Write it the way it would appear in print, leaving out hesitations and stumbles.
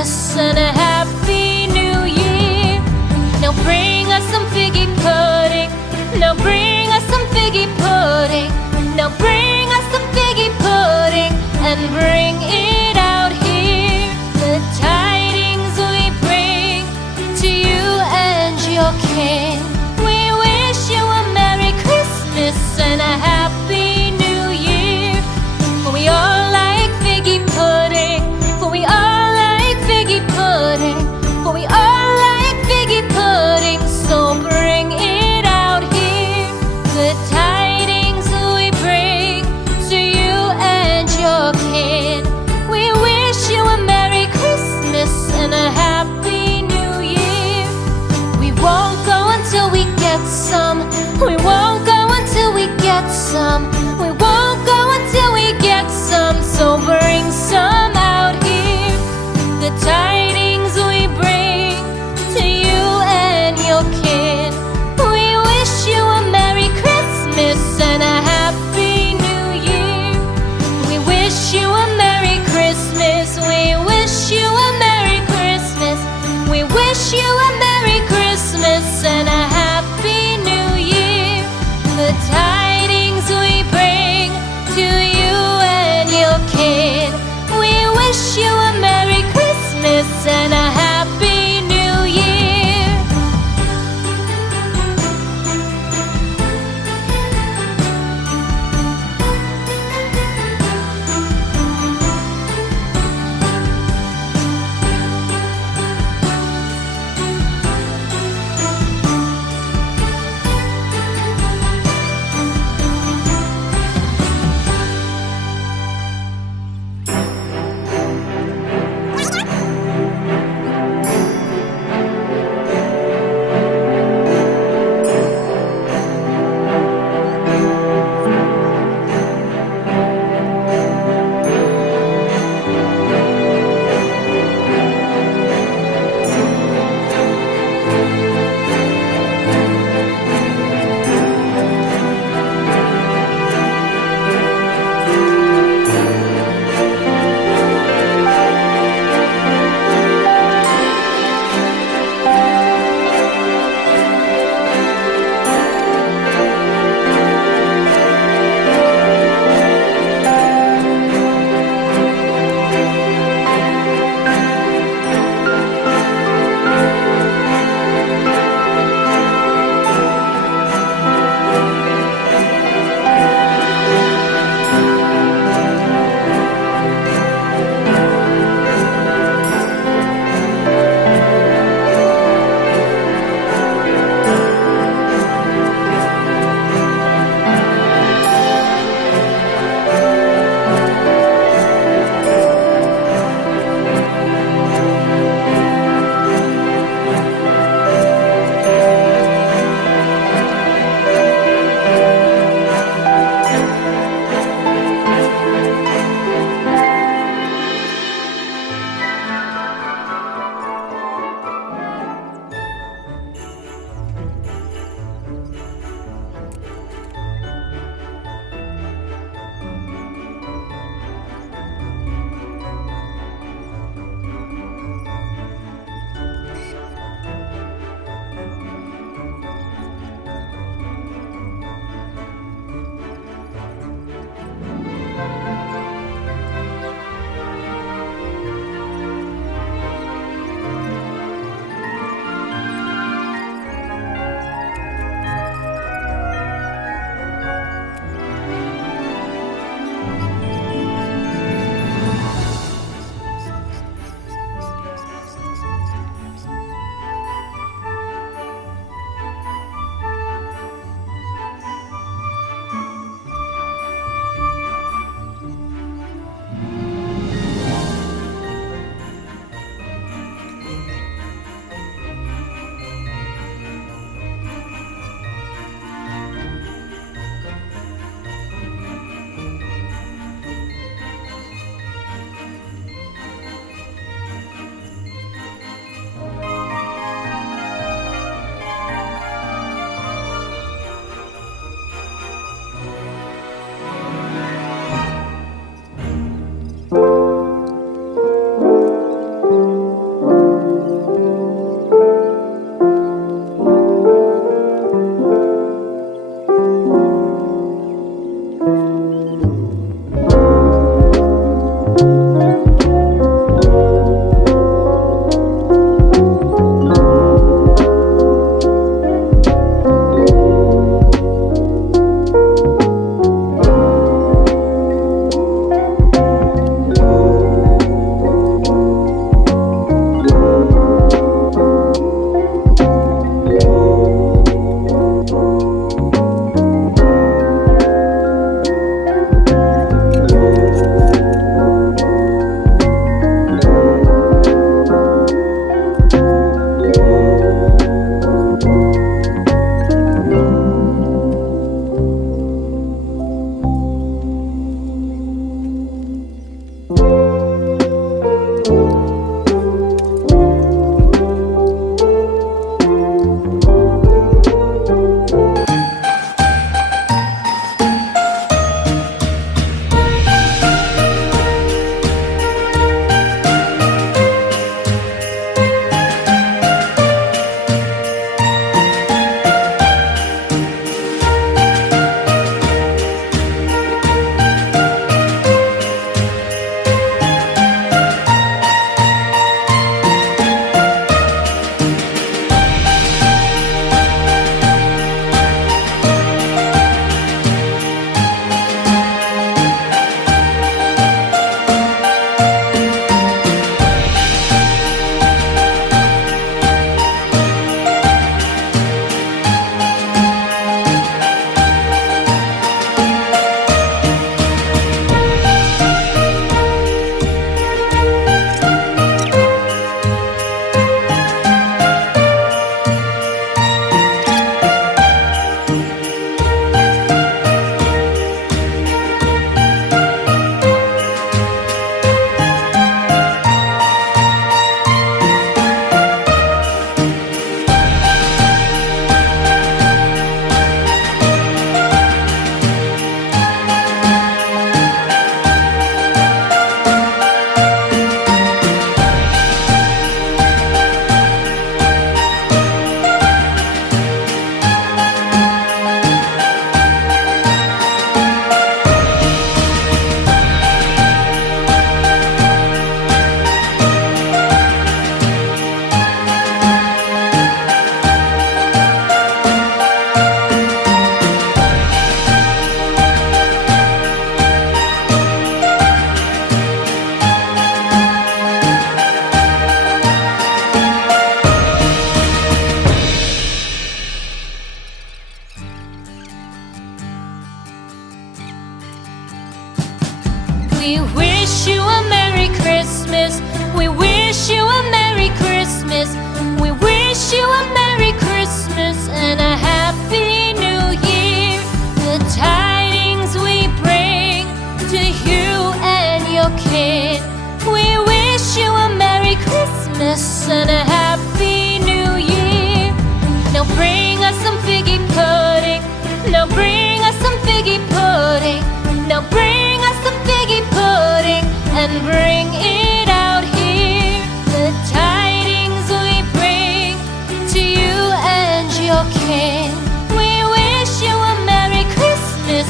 Christmas and a Happy New Year. Now bring us some figgy pudding. Now bring us some figgy pudding. Now bring us some figgy pudding and bring it out here. The tidings we bring to you and your king. We wish you a Merry Christmas and a Happy New Year. For we all like figgy pudding. For we all like figgy pudding. For we all like figgy pudding. So bring it out here. The tidings we bring Christmas and a Happy New Year. Now bring us some figgy pudding. Now bring us some figgy pudding. Now bring us some figgy pudding and bring it out here. The tidings we bring to you and your king.